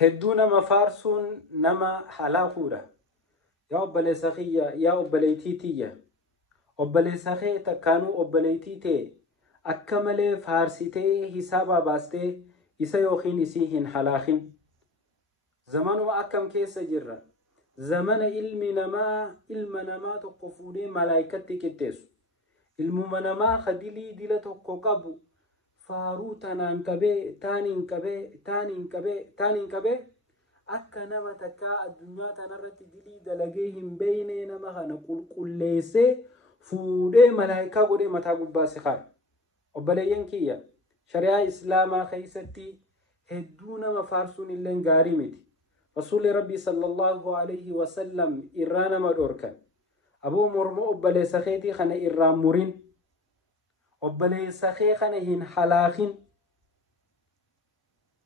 hedduu nama faarsuun nama halaaquudha. yaa obboleessa kiyya yaa obboleettii tiyya obboleessa kee takkaanuu obboleettii ta'e akka malee faarsitee hisaaba baastee isa yookiin isii hin halaaqin. zamanuma akkam keessa jirra? zamana ilma namaa tokko fuudhee malaayikatti qixxeessu. ilmuma namaa kadilii dila tokko qabu faaruu tanaan qabee akka nama takkaa addunyaa tanarratti dilii dalagee hin beeyne nama kana qulqulleessee fuudhee malaayikaa godhee mataa gubbaa si kaa'e. obboleeyyan kiyya shari'aa islaamaa keessatti hedduu nama faarsuun illee gaarii miti. rasuulli rabbii sallallahu alayhi wasallam irraa nama dhorkan. aboo morma obboleessa keetii kana irraan murin, obboleessa kee kana hin halaaqin.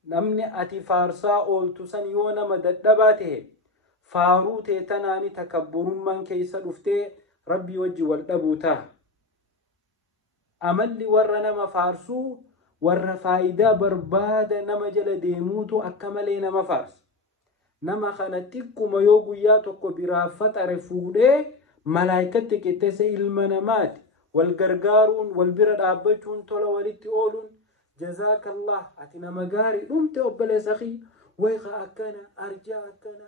namni ati faarsaa ooltu san yoo nama dadhabaa ta'e faaruu ta'e tanaani takabburummaan keessa dhuftee rabbii wajji wal dhabuu ta'a. amalli warra nama faarsuu warra faayidaa barbaada nama jala deemuutu akka malee nama faarsa. nama kana xiqquma yoo guyyaa tokko biraa faxare fuudhee malaayikatti qixxeesse ilma namaati wal gargaaruun wal bira dhaabbachuun tola walitti ooluun جزاك الله أتنا مقاري نمت أبلي سخي ويخا أكنا أرجع أكنا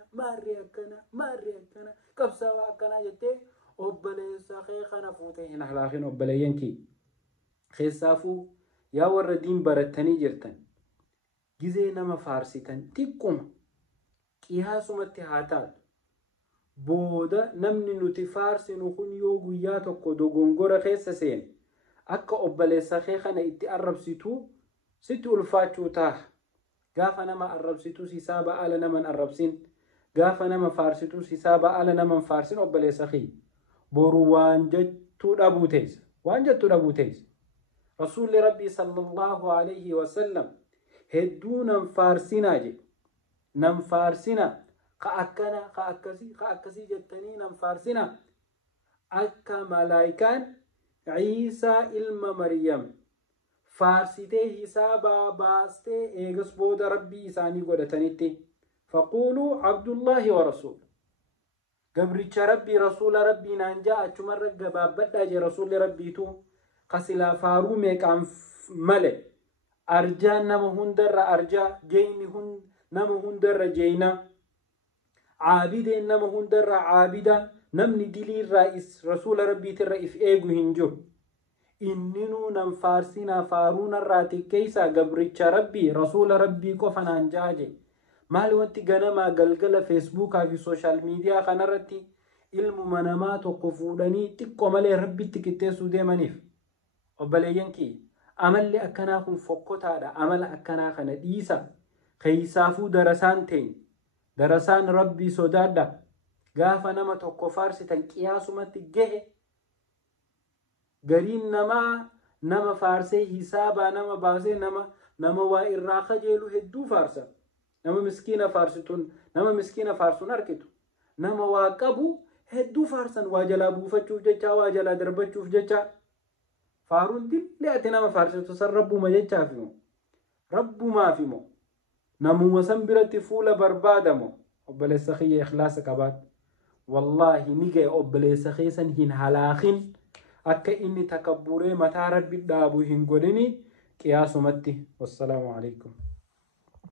ماري أكنا كبسا أكنا جتي أبلي سخي خنا فوتي هنا حلاخين أبلي ينكي خيسافو يا وردين برتني جرتن جزينا مفارسيتن تيكم كيهاسو متهاتات بودا نمني نتفارسي نخون يوغو ياتوكو دوغونغورا خيسا سين أكا أبلي سخي خنا اتقرب سيتو ست ulfaachuu ta'a. gaafa nama arrabsitus hisaaba ala naman arrabsin, gaafa nama faarsitus hisaaba ala naman faarsin. obboleessa kiyya boru waan jettuu dhabuu teessa. rasuulli rabbii sallallahu alayhi wasallam hedduu nan faarsinaa jedhe. nan faarsina ka akkasii jettanii nan faarsina akka malaayikaan Ciisaa ilma Maryam faarsitee hisaabaa baastee eegas booda rabbii isaanii godhatanitti faquluu abdullaahi wa rasuul gabricha rabbii rasuula rabbii naan jaa achumarra gabaabbadhaa je rasuulli rabbiitu qasilaa faaruu meeqaan male arjaan nama hundarra arjaa jeyni nama hundarra jeyna caabideen nama hundarra caabida namni diliirraa rasuula rabbiitirra if eegu hin jiru. inninuu nan faarsinaa faaruun irraati keessa gabricha rabbii rasuula rabbii qofa naan jaaje. maali wanti ganamaa galgala feesbuukaa fi sooshaal miidiyaa kanarratti ilmuma namaa tokko fuudhanii xiqqoo malee rabbitti qixxeessuu deemaniif? obboleeyyan kiyya amalli akkanaa kun fokkotaadha. amala akkanaa kana dhiisa. keessaafuu darasaan teenya darasaan rabbii sodaadha. gaafa nama tokko faarsitan qiyaasumatti gahe gariin nama faarsee hisaabaa nama baasee nama waa irraa kajeelu hedduu faarsa. nama miskiina faarsuun arkitu nama waa qabu hedduu faarsan waa jalaa buufachuuf jecha waa jalaa darbachuuf jecha faaruun dillee ati nama faarsitu san rabbumaaf imo namuma san biratti fuula barbaadamo. obboleessa kiyya ikhlaasa qabaat. wallaahi ni ga'e obboleessa keessan hin halaaqin. akka inni takabburee mataa rabbi dhaabu hin godhini qiyaasumatti. wassalaamu alaikum.